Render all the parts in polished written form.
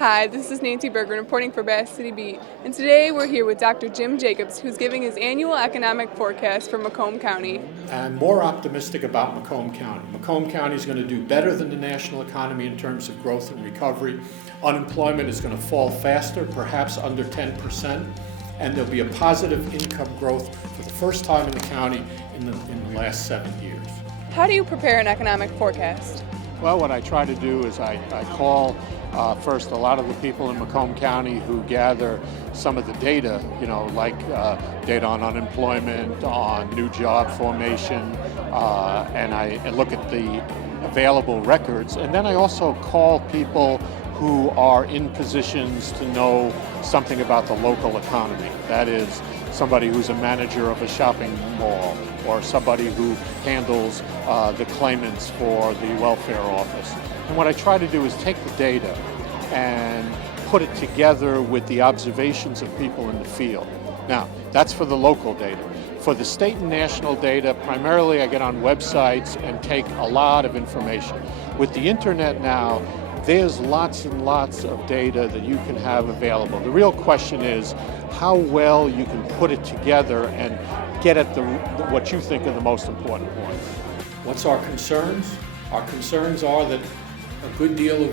Hi, this is Nancy Berggren reporting for Bass City Beat, and today we're here with Dr. Jim Jacobs, who's giving his annual economic forecast for Macomb County. I'm more optimistic about Macomb County. Macomb County is going to do better than the national economy in terms of growth and recovery. Unemployment is going to fall faster, perhaps under 10%, and there'll be a positive income growth for the first time in the county in the last 7 years. How do you prepare an economic forecast? Well, what I try to do is I call first a lot of the people in Macomb County who gather some of the data, like data on unemployment, on new job formation, and I look at the available records. And then I also call people who are in positions to know something about the local economy. That is, somebody who's a manager of a shopping mall, or somebody who handles the claimants for the welfare office. And what I try to do is take the data and put it together with the observations of people in the field. Now, that's for the local data. For the state and national data, primarily I get on websites and take a lot of information. With the internet now, there's lots and lots of data that you can have available. The real question is how well you can put it together and get at what you think are the most important points. What's our concerns? Our concerns are that a good deal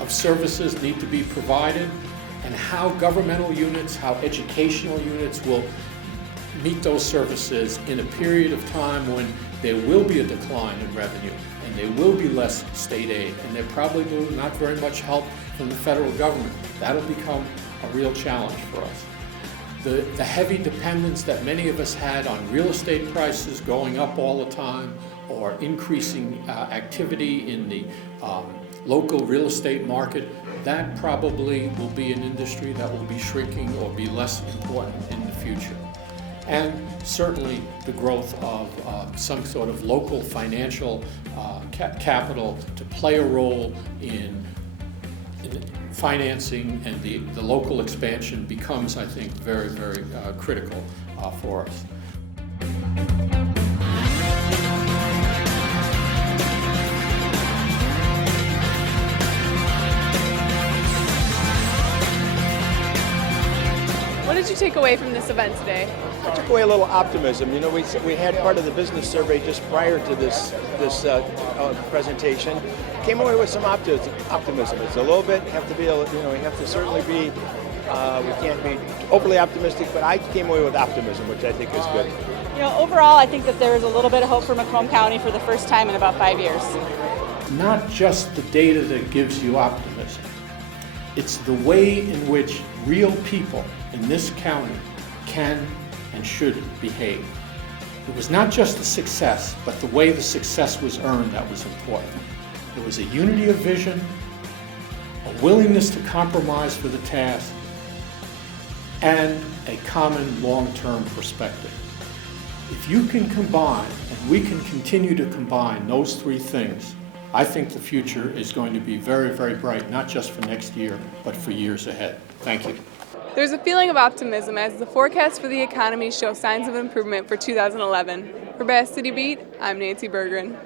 of services need to be provided, and how governmental units, how educational units will meet those services in a period of time when there will be a decline in revenue and there will be less state aid, and there probably will not very much help from the federal government. That'll become a real challenge for us. The heavy dependence that many of us had on real estate prices going up all the time, or increasing activity in the local real estate market, that probably will be an industry that will be shrinking or be less important in the future. And certainly the growth of some sort of local financial capital to play a role in financing, and the local expansion becomes, I think, very, very critical for us. What did you take away from this event today? I took away a little optimism. We had part of the business survey just prior to this presentation. Came away with some optimism. It's a little bit, we have to certainly be, we can't be overly optimistic, but I came away with optimism, which I think is good. Overall, I think that there is a little bit of hope for Macomb County for the first time in about 5 years. Not just the data that gives you optimism. It's the way in which real people in this county can and should behave. It was not just the success, but the way the success was earned that was important. There was a unity of vision, a willingness to compromise for the task, and a common long-term perspective. If you can combine, and we can continue to combine those three things, I think the future is going to be very, very bright, not just for next year, but for years ahead. Thank you. There's a feeling of optimism as the forecasts for the economy show signs of improvement for 2011. For Bass City Beat, I'm Nancy Berggren.